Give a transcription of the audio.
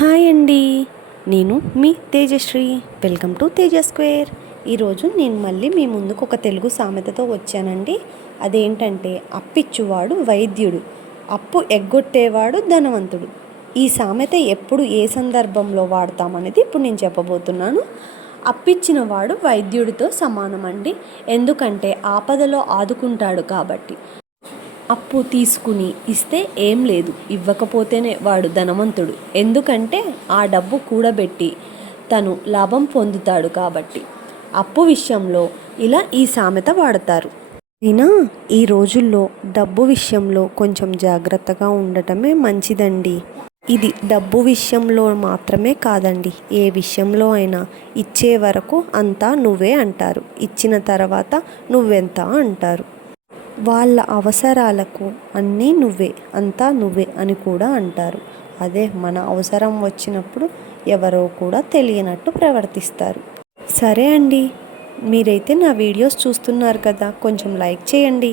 Hi అండి. నేను మీ Tejashree. Welcome to Teja square. ఈరోజు నేను మళ్ళీ మీ ముందుకు ఒక తెలుగు సామెతతో వచ్చానండి. అదేంటంటే అప్పిచ్చువాడు వైద్యుడు అప్పు ఎగ్గొట్టేవాడు ధనవంతుడు. ఈ సామెత ఎప్పుడు ఏ సందర్భంలో వాడతామనేది ఇప్పుడు నేను చెప్పబోతున్నాను. అప్పిచ్చిన వాడు వైద్యుడితో సమానం అండి ఎందుకంటే ఆపదలో ఆదుకుంటాడు కాబట్టి. అప్పు తీసుకుని ఇస్తే ఏం లేదు. ఇవ్వకపోతేనే వాడు ధనవంతుడు. ఎందుకంటే ఆ డబ్బు కూడబెట్టి తను లాభం పొందుతాడు కాబట్టి. అప్పు విషయంలో ఇలా ఈ సామెత వాడతారు. అయినా ఈ రోజుల్లో డబ్బు విషయంలో కొంచెం జాగ్రత్తగా ఉండటమే మంచిదండి. ఇది డబ్బు విషయంలో మాత్రమే కాదండి. ఏ విషయంలో అయినా ఇచ్చే వరకు అంతా నువ్వే అంటారు. ఇచ్చిన తర్వాత నువ్వెంత అంటారు? వాళ్ళ అవసరాలకు అన్నీ నువ్వే అంతా నువ్వే అని కూడా అంటారు. అదే మన అవసరం వచ్చినప్పుడు ఎవరో కూడా తెలియనట్టు ప్రవర్తిస్తారు. సరే అండి మీరైతే నా వీడియోస్ చూస్తున్నారు కదా కొంచెం లైక్ చేయండి.